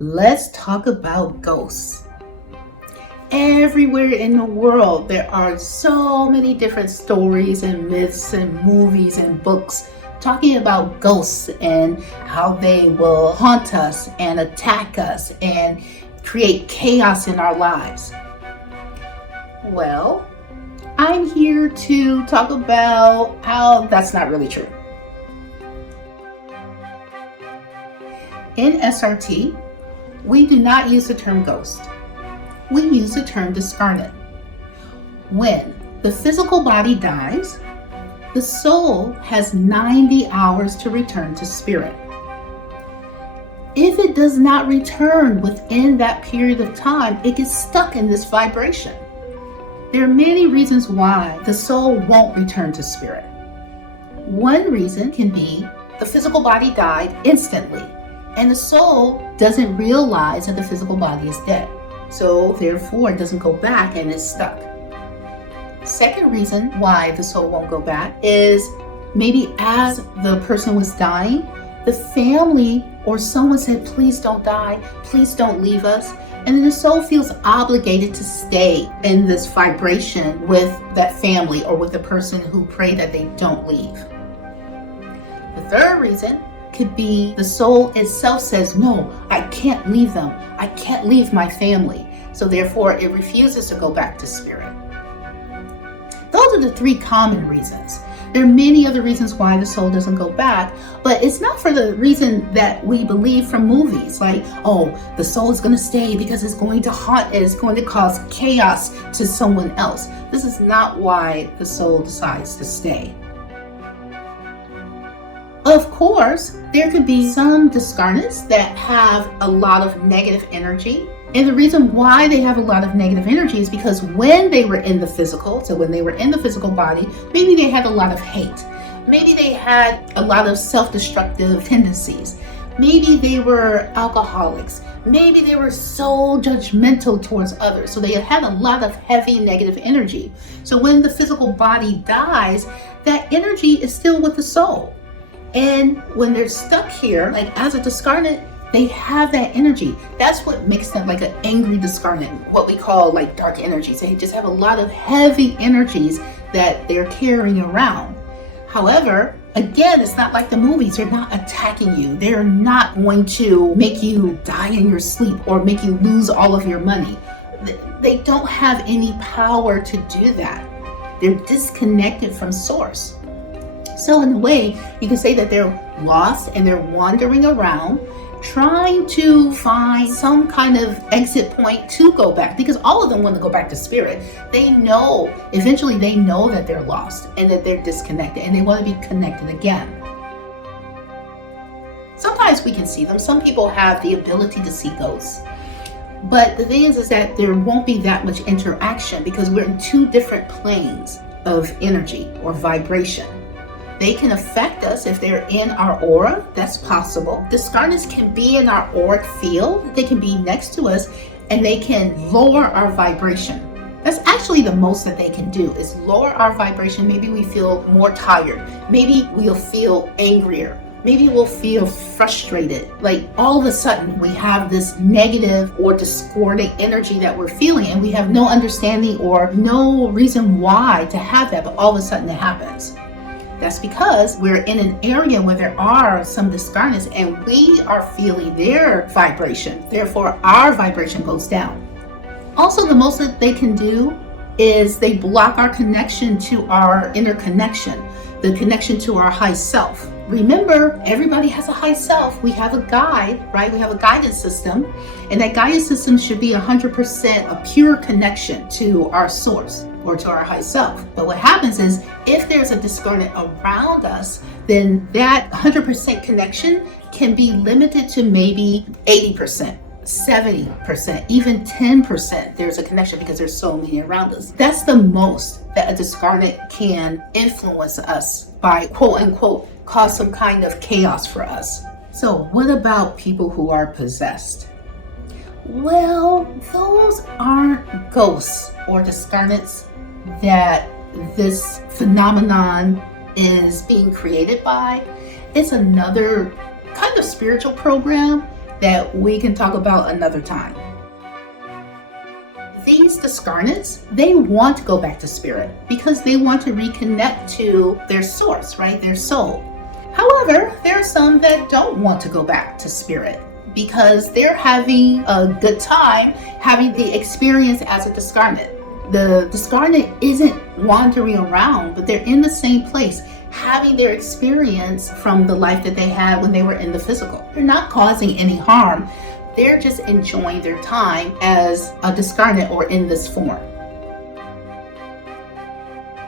Let's talk about ghosts. Everywhere in the world, there are so many different stories and myths and movies and books talking about ghosts and how they will haunt us and attack us and create chaos in our lives. Well, I'm here to talk about how that's not really true. In SRT, we do not use the term ghost. We use the term discarnate. When the physical body dies, the soul has 90 hours to return to spirit. If it does not return within that period of time, it gets stuck in this vibration. There are many reasons why the soul won't return to spirit. One reason can be the physical body died instantly, and the soul doesn't realize that the physical body is dead. So therefore, it doesn't go back and is stuck. Second reason why the soul won't go back is maybe as the person was dying, the family or someone said, please don't die, please don't leave us. And then the soul feels obligated to stay in this vibration with that family or with the person who prayed that they don't leave. The third reason could be the soul itself says, no, I can't leave them. I can't leave my family. So therefore, it refuses to go back to spirit. Those are the three common reasons. There are many other reasons why the soul doesn't go back, but it's not for the reason that we believe from movies, like, oh, the soul is going to stay because it's going to haunt, it's going to cause chaos to someone else. This is not why the soul decides to stay. Of course, there could be some discarnates that have a lot of negative energy. And the reason why they have a lot of negative energy is because when they were in the physical, so when they were in the physical body, maybe they had a lot of hate. Maybe they had a lot of self-destructive tendencies. Maybe they were alcoholics. Maybe they were so judgmental towards others. So they had a lot of heavy negative energy. So when the physical body dies, that energy is still with the soul. And when they're stuck here, like as a discarnate, they have that energy. That's what makes them like an angry discarnate, what we call like dark energies. They just have a lot of heavy energies that they're carrying around. However, again, it's not like the movies. They're not attacking you. They're not going to make you die in your sleep or make you lose all of your money. They don't have any power to do that. They're disconnected from source. So in a way, you can say that they're lost and they're wandering around trying to find some kind of exit point to go back, because all of them want to go back to spirit. They know, eventually they know that they're lost and that they're disconnected and they want to be connected again. Sometimes we can see them. Some people have the ability to see ghosts. But the thing is that there won't be that much interaction because we're in two different planes of energy or vibration. They can affect us if they're in our aura. That's possible. Discarnates can be in our auric field. They can be next to us and they can lower our vibration. That's actually the most that they can do, is lower our vibration. Maybe we feel more tired. Maybe we'll feel angrier. Maybe we'll feel frustrated. Like all of a sudden we have this negative or discordant energy that we're feeling and we have no understanding or no reason why to have that, but all of a sudden it happens. That's because we're in an area where there are some discarnates and we are feeling their vibration. Therefore, our vibration goes down. Also, the most that they can do is they block our connection to our inner connection, the connection to our high self. Remember, everybody has a high self. We have a guide, right? We have a guidance system, and that guidance system should be 100% a pure connection to our source or to our high self. But what happens is if there's a discarnate around us, then that 100% connection can be limited to maybe 80%. 70%, even 10%, there's a connection because there's so many around us. That's the most that a discarnate can influence us by, quote unquote, cause some kind of chaos for us. So what about people who are possessed? Well, those aren't ghosts or discarnates that this phenomenon is being created by. It's another kind of spiritual program that we can talk about another time. These Discarnates, they want to go back to spirit because they want to reconnect to their source, right? Their soul. However, there are some that don't want to go back to spirit because they're having a good time having the experience as a Discarnate. The Discarnate isn't wandering around, but they're in the same place, having their experience from the life that they had when they were in the physical. They're not causing any harm. They're just enjoying their time as a Discarnate or in this form.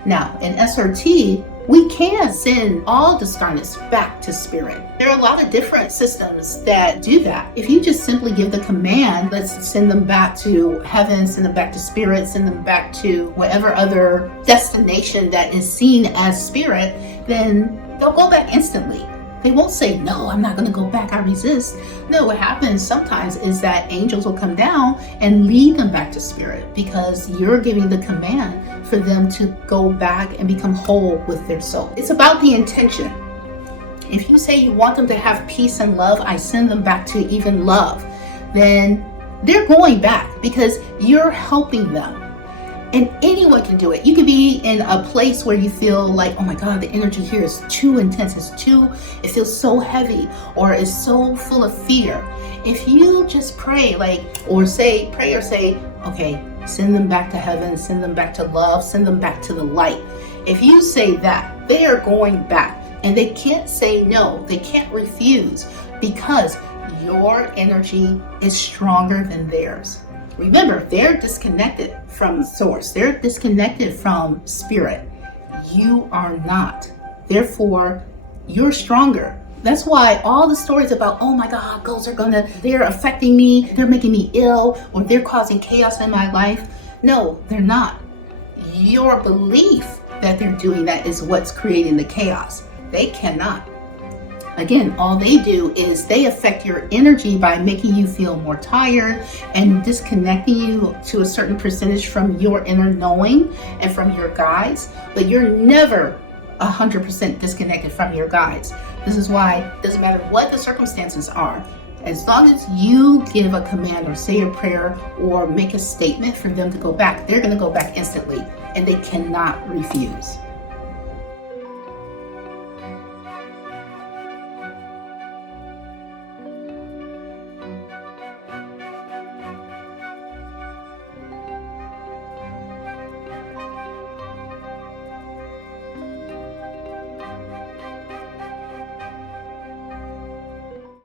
Now, in SRT, we can send all Discarnates back to spirit. There are a lot of different systems that do that. If you just simply give the command, let's send them back to heaven, send them back to spirit, send them back to whatever other destination that is seen as spirit, then they'll go back instantly. They won't say, no, I'm not going to go back, I resist. No, what happens sometimes is that angels will come down and lead them back to spirit because you're giving the command for them to go back and become whole with their soul. It's about the intention. If you say you want them to have peace and love, I send them back to even love, then they're going back because you're helping them. And anyone can do it. You could be in a place where you feel like, oh my God, the energy here is too intense. It feels so heavy or is so full of fear. If you just pray, or say, okay, send them back to heaven, send them back to love, send them back to the light. If you say that, they are going back and they can't say no, they can't refuse because your energy is stronger than theirs. Remember, they're disconnected from source. They're disconnected from spirit. You are not. Therefore, you're stronger. That's why all the stories about, oh my God, ghosts they're affecting me, they're making me ill, or they're causing chaos in my life. No, they're not. Your belief that they're doing that is what's creating the chaos. They cannot. Again, all they do is they affect your energy by making you feel more tired and disconnecting you to a certain percentage from your inner knowing and from your guides, but you're never 100% disconnected from your guides. This is why it doesn't matter what the circumstances are, as long as you give a command or say a prayer or make a statement for them to go back, they're going to go back instantly and they cannot refuse.